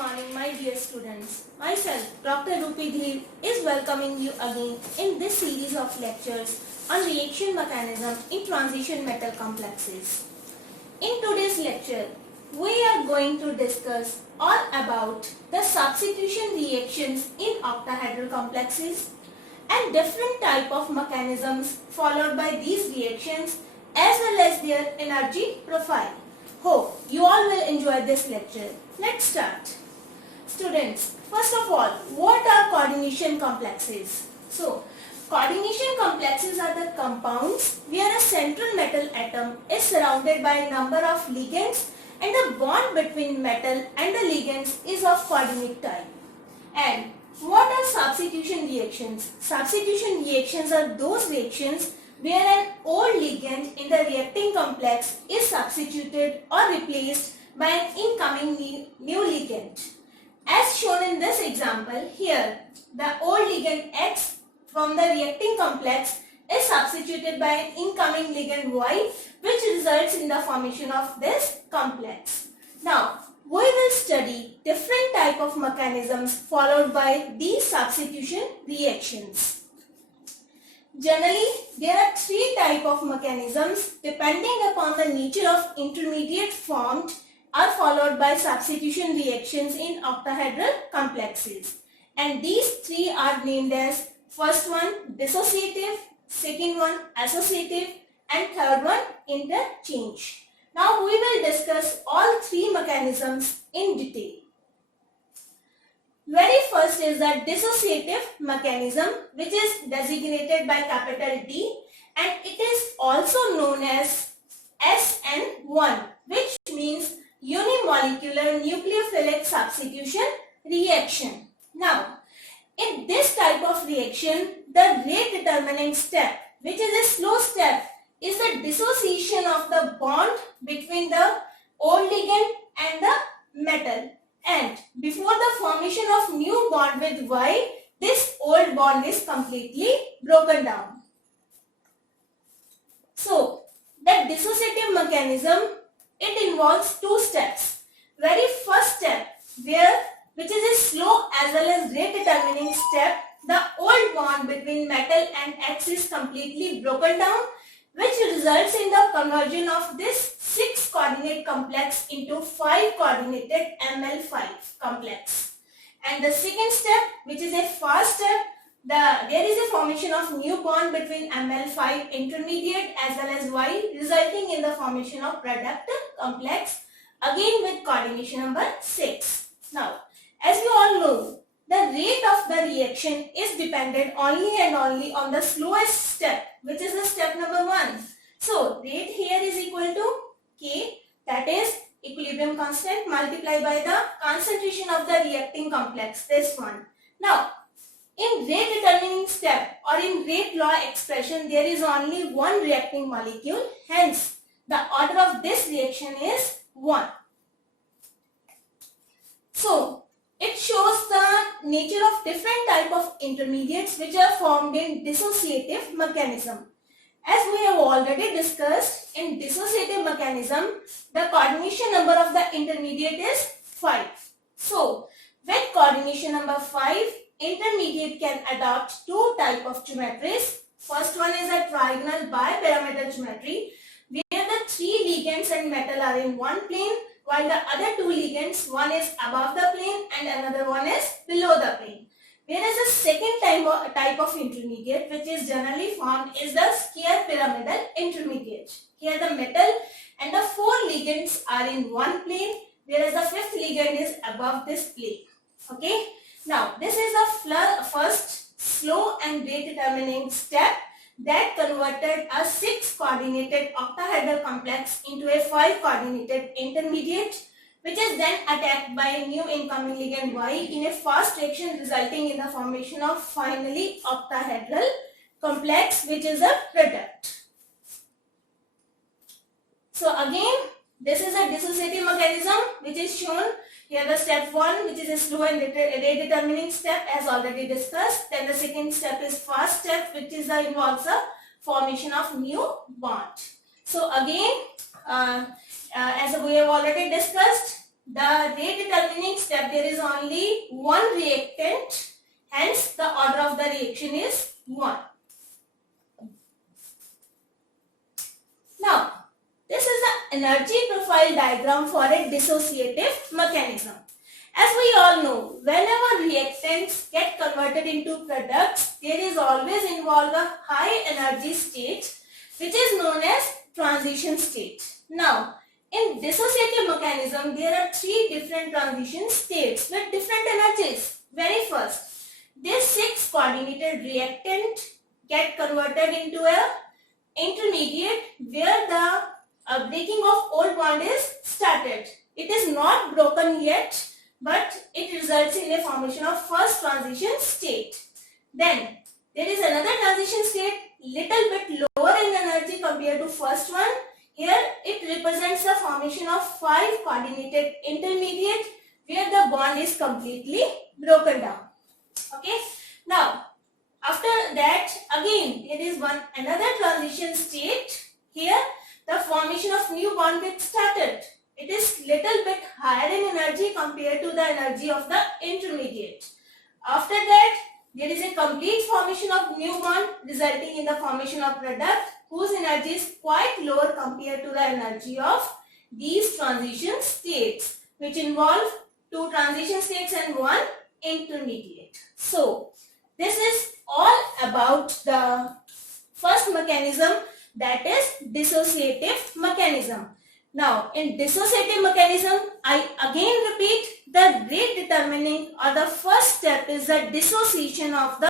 morning, my dear students. Myself, Dr. Rupi Dhir, is welcoming you again in this series of lectures on reaction mechanism in transition metal complexes. In today's lecture, we are going to discuss all about the substitution reactions in octahedral complexes and different type of mechanisms followed by these reactions as well as their energy profile. Hope you all will enjoy this lecture. Let's start. Students, first of all, what are coordination complexes? So, coordination complexes are the compounds where a central metal atom is surrounded by a number of ligands and the bond between metal and the ligands is of coordinate type. And what are substitution reactions? Substitution reactions are those reactions where an old ligand in the reacting complex is substituted or replaced by an incoming new ligand. As shown in this example, here the old ligand X from the reacting complex is substituted by an incoming ligand Y, which results in the formation of this complex. Now, we will study different type of mechanisms followed by these substitution reactions. Generally, there are three types of mechanisms depending upon the nature of intermediate formed are followed by substitution reactions in octahedral complexes. And these three are named as first one dissociative, second one associative and third one interchange. Now we will discuss all three mechanisms in detail. Very first is the dissociative mechanism, which is designated by capital D and it is also known as SN1, which means unimolecular nucleophilic substitution reaction. Now, in this type of reaction, the rate determining step, which is a slow step, is the dissociation of the bond between the old ligand and the metal. And before the formation of new bond with Y, this old bond is completely broken down. So, the dissociative mechanism, it involves two steps. Very first step, which is a slow as well as rate determining step, the old bond between metal and X is completely broken down, which results in the conversion of this 6 coordinate complex into 5 coordinated Ml5 complex. And the second step, which is a fast step, there is a formation of new bond between Ml5 intermediate as well as Y, resulting in the formation of product complex, again with coordination number 6. Now, as you all know, the rate of the reaction is dependent only and only on the slowest step, which is the step number 1. So, rate here is equal to K, that is equilibrium constant multiplied by the concentration of the reacting complex, this one. Now, in rate determining step or in rate law expression, there is only one reacting molecule, hence the order of this reaction is 1. So, it shows the nature of different type of intermediates which are formed in dissociative mechanism. As we have already discussed, in dissociative mechanism, the coordination number of the intermediate is 5. So, with coordination number 5, intermediate can adopt two type of geometries. First one is a trigonal bipyramidal geometry, where the 3 ligands and metal are in one plane, while the other 2 ligands, one is above the plane and another one is below the plane. Whereas the second type of intermediate, which is generally formed, is the square pyramidal intermediate. Here the metal and the 4 ligands are in one plane, whereas the 5th ligand is above this plane. Okay. Now, this is the first slow and rate determining step that converted a 6 coordinated octahedral complex into a 5 coordinated intermediate, which is then attacked by a new incoming ligand Y in a fast reaction, resulting in the formation of finally octahedral complex, which is a product. So again, this is a dissociative mechanism which is shown here. The step 1, which is a slow and rate determining step, as already discussed. Then the second step is fast step, which is involves the formation of new bond. So again, as we have already discussed, the rate determining step, there is only one reactant, hence the order of the reaction is 1. Now, this is the energy profile diagram for a dissociative mechanism. As we all know, whenever reactants get converted into products, there is always involved a high energy state which is known as transition state. Now, in dissociative mechanism, there are 3 different transition states with different energies. Very first, this 6 coordinated reactant get converted into a intermediate where the breaking of old bond is started. It is not broken yet, but it results in a formation of first transition state. Then there is another transition state little bit lower in energy compared to first one. Here it represents the formation of 5 coordinated intermediate where the bond is completely broken down. Okay. Now after that again there is another transition state. Here the formation of new bond gets started. It is little bit higher in energy compared to the energy of the intermediate. After that there is a complete formation of new bond resulting in the formation of product whose energy is quite lower compared to the energy of these transition states, which involve 2 transition states and 1 intermediate. So this is all about the first mechanism, that is dissociative mechanism. Now in dissociative mechanism, I again repeat, the rate determining or the first step is the dissociation of the